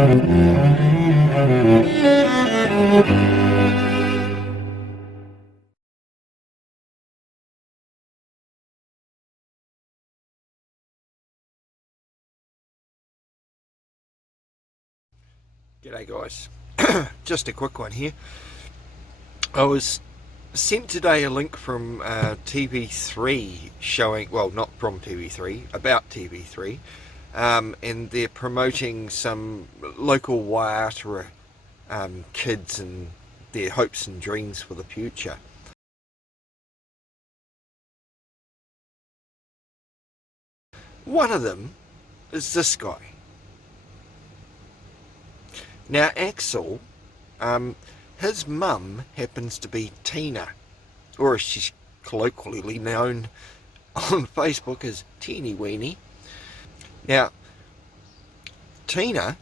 G'day guys, just a quick one here. I was sent today a link from TV3 showing, well, not from TV3, about TV3, and they're promoting some local Waiata kids and their hopes and dreams for the future. One of them is this guy. Now Axel, his mum happens to be Tina, or as she's colloquially known on Facebook as Teeny Weenie. Now, Tina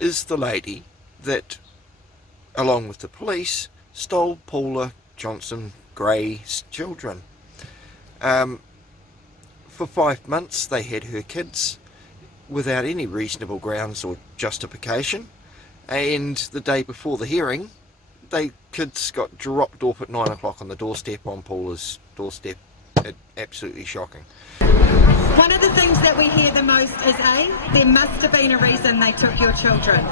is the lady that, along with the police, stole Paula Johnson Gray's children. For 5 months they had her kids without any reasonable grounds or justification. And the day before the hearing, kids got dropped off at 9 o'clock on the doorstep, on Paula's doorstep. Absolutely shocking. One of the things that we hear the most is there must have been a reason they took your children.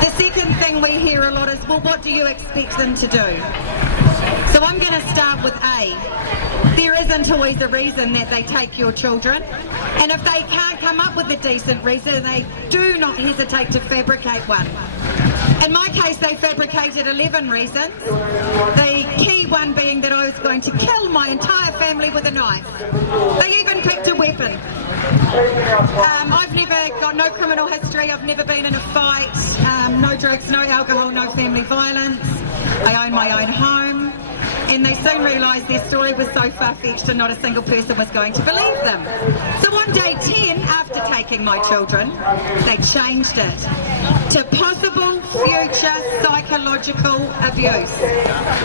The second thing we hear a lot is, well, what do you expect them to do? So I'm going to start with there isn't always a reason that they take your children, and if they can't come up with a decent reason, they do not hesitate to fabricate one. In my case, they fabricated 11 reasons, the key one being that I was going to kill my entire family with a knife. They even picked a weapon. I've never got no criminal history, I've never been in a fight, no drugs, no alcohol, no family violence. I own my own home. And they soon realised their story was so far-fetched and not a single person was going to believe them. So on day 10, after taking my children, they changed it to possible future psychological abuse.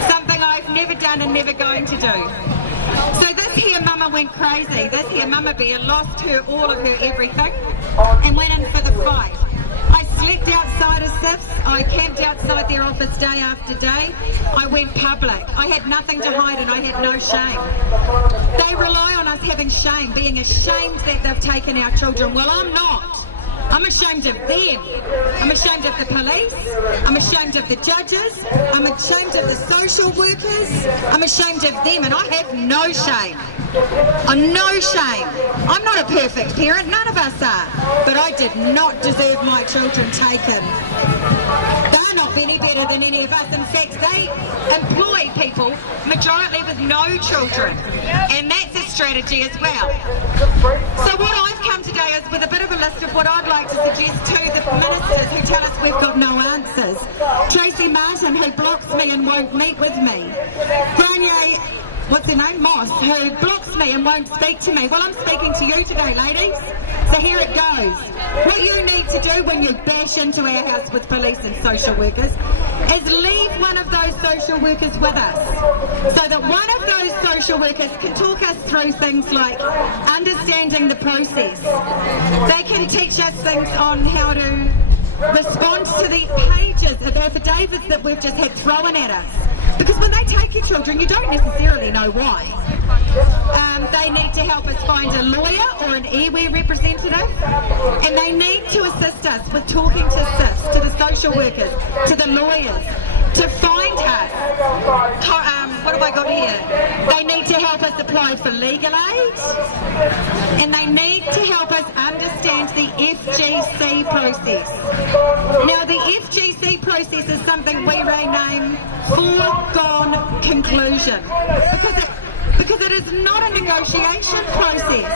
Something I've never done and never going to do. So this here mama went crazy. This here mama bear lost all of her everything and went in for the fight. I slept outside of SIFs, I camped outside their office day after day, I went public. I had nothing to hide and I had no shame. They rely on us having shame, being ashamed that they've taken our children. Well, I'm not. I'm ashamed of them. I'm ashamed of the police. I'm ashamed of the judges. I'm ashamed of the social workers. I'm ashamed of them, and I have no shame. I'm no shame. I'm not a perfect parent, none of us are, but I did not deserve my children taken. They're not any better than any of us. In fact, they employ people majority with no children, and that's a strategy as well. So what I've come today is with a bit of a list of what I'd like to suggest to the ministers who tell us we've got no answers. Tracy Martin, who blocks me and won't meet with me. Grania, what's her name? Moss, who blocks me and won't speak to me. Well, I'm speaking to you today, ladies. So here it goes. What you need to do when you bash into our house with police and social workers is leave one of those social workers with us, so that one of those social workers can talk us through things like understanding the process. They can teach us things on how to respond to the pages of affidavits that we've just had thrown at us. Because when they take your children, you don't necessarily know why. They need to help us find a lawyer or an iwi representative, and they need to assist us with talking to SIFs, to the social workers, to the lawyers, to find us. What have I got here? They need to help us apply for legal aid, and they need to help us understand the FGC process. Now, the FGC process is something we rename foregone conclusion, because it is not a negotiation process.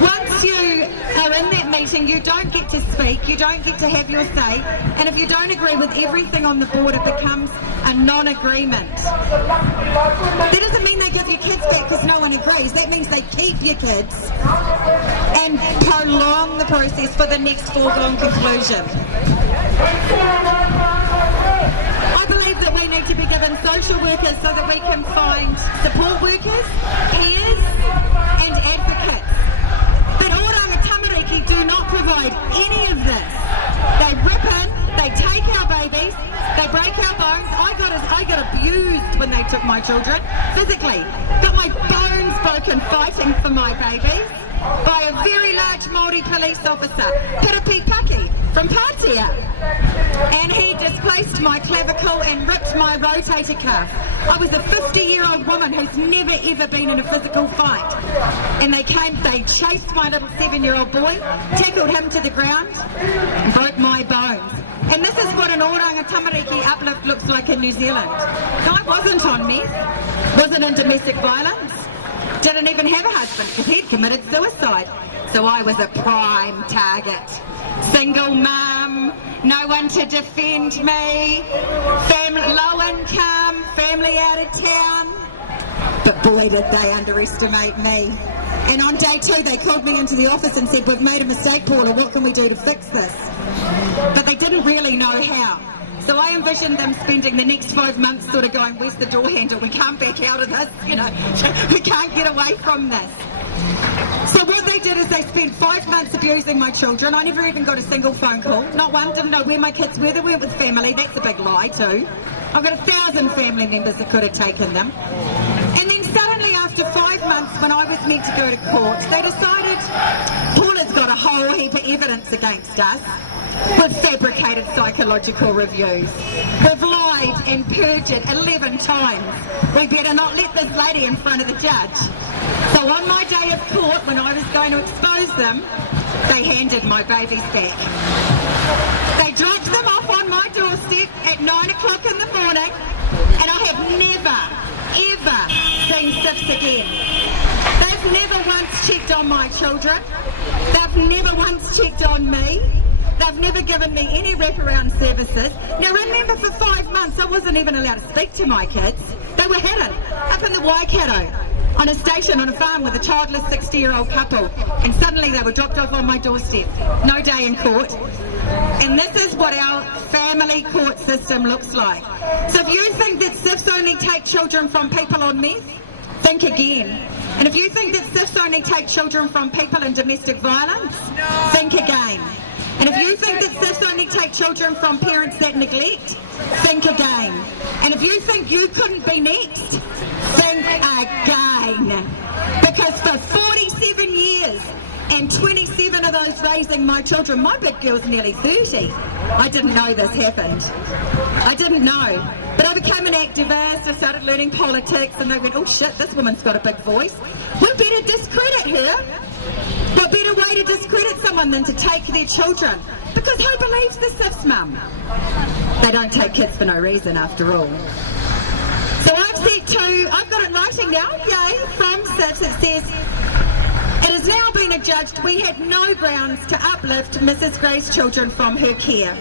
Once you are in that meeting, you don't get to speak, you don't get to have your say, and if you don't agree with everything on the board, it becomes a non-agreement. That doesn't mean they give your kids back because no one agrees. That means they keep your kids and prolong the process for the next foregone conclusion. I believe that we need to be given social workers so that we can find support workers, peers and advocates. But Oranga Tamariki do not provide any of this. when they took my children, physically. Got my bones broken fighting for my babies by a very large Māori police officer, Piripi Paki from Pātea. And he displaced my clavicle and ripped my rotator cuff. I was a 50-year-old woman who's never ever been in a physical fight. And they chased my little 7-year-old boy, tackled him to the ground, and broke my bones. And this is what an Oranga Tamariki uplift looks like in New Zealand. So I wasn't on meth, wasn't in domestic violence, didn't even have a husband because he'd committed suicide. So I was a prime target. Single mum, no one to defend me, family, low income, family out of town. But boy did they underestimate me. And on day 2 they called me into the office and said, we've made a mistake, Paula, what can we do to fix this? But they didn't really know how. So I envisioned them spending the next 5 months sort of going, where's the door handle? We can't back out of this, you know, we can't get away from this. So what they did is they spent 5 months abusing my children. I never even got a single phone call. Not one, didn't know where my kids were. They weren't with family. That's a big lie too. I've got 1,000 family members that could have taken them. And then suddenly after 5 months when I was meant to go to court, they decided Paula's got a whole heap of evidence against us. We've fabricated psychological reviews. We've lied and perjured 11 times. We better not let this lady in front of the judge. So on my day of court, when I was going to expose them, they handed my babies back. They dropped them off on my doorstep at 9 o'clock in the morning, and I have never, ever seen SIFs again. They've never once checked on my children. They've never once checked on me. They've never given me any wraparound services. Now remember, for 5 months I wasn't even allowed to speak to my kids. They were hidden up in the Waikato on a station on a farm with a childless 60-year-old couple, and suddenly they were dropped off on my doorstep. No day in court. And this is what our family court system looks like. So if you think that SIFs only take children from people on meth, think again. And if you think that SIFs only take children from people in domestic violence, think again. And if you think that SIFs only take children from parents that neglect, think again. And if you think you couldn't be next, think again. Because for 47 years, and 27 of those raising my children, my big girl's nearly 30. I didn't know this happened. I didn't know. But I became an activist, I started learning politics, and they went, oh shit, this woman's got a big voice. We better discredit her. What better way to discredit someone than to take their children? Because who believes the SIFs, mum? They don't take kids for no reason, after all. So I've got it in writing now, yay, from SIFs. It says, it has now been adjudged we had no grounds to uplift Mrs. Gray's children from her care.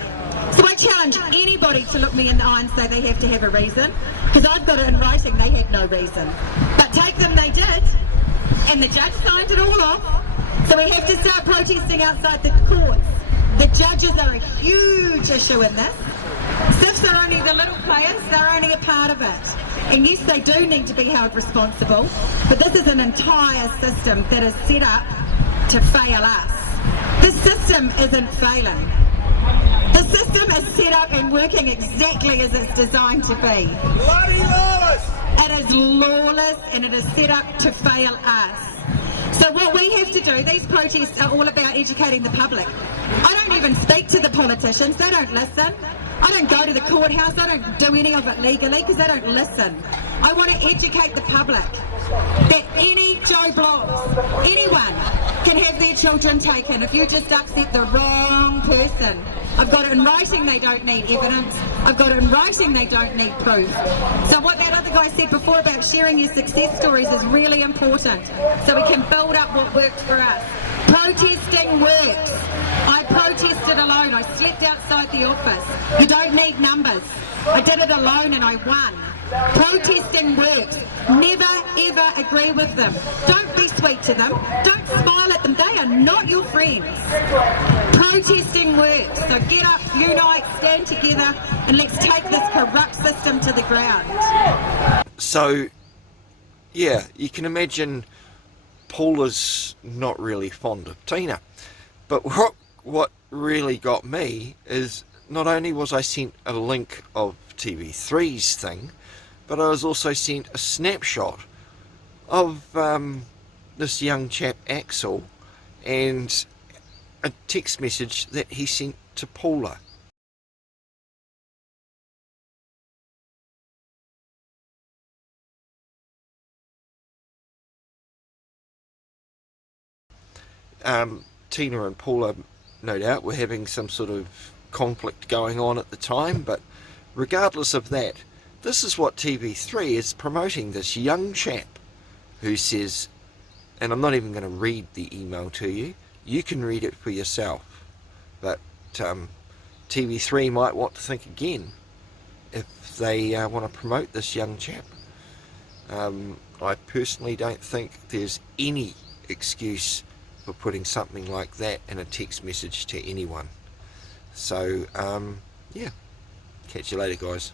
So I challenge anybody to look me in the eye and say they have to have a reason, because I've got it in writing they had no reason. But take them they did, and the judge signed it all off. So we have to start protesting outside the courts. The judges are a huge issue in this. SIFs are only the little players, they're only a part of it. And yes, they do need to be held responsible, but this is an entire system that is set up to fail us. The system isn't failing. The system is set up and working exactly as it's designed to be. Bloody lawless! It is lawless and it is set up to fail us. So what we have to do, these protests are all about educating the public. I don't even speak to the politicians, they don't listen. I don't go to the courthouse, I don't do any of it legally because they don't listen. I want to educate the public that any Joe Bloggs, anyone, can have their children taken if you just upset the wrong person. I've got it in writing they don't need evidence. I've got it in writing they don't need proof. So what that other guy said before about sharing your success stories is really important so we can build up what worked for us. Protesting works. I protested alone. I slept outside the office. You don't need numbers. I did it alone and I won. Protesting works. Never ever agree with them. Don't be sweet to them. Don't smile at them. They are not your friends. Protesting works. So get up, unite, stand together, and let's take this corrupt system to the ground. So, yeah, you can imagine Paula's not really fond of Tina. But what really got me is not only was I sent a link of TV3's thing, but I was also sent a snapshot of this young chap Axel and a text message that he sent to Paula. Tina and Paula, no doubt, were having some sort of conflict going on at the time, but regardless of that, this is what TV3 is promoting, this young chap who says, and I'm not even going to read the email to you, you can read it for yourself, but TV3 might want to think again if they want to promote this young chap. I personally don't think there's any excuse for putting something like that in a text message to anyone. So yeah, catch you later, guys.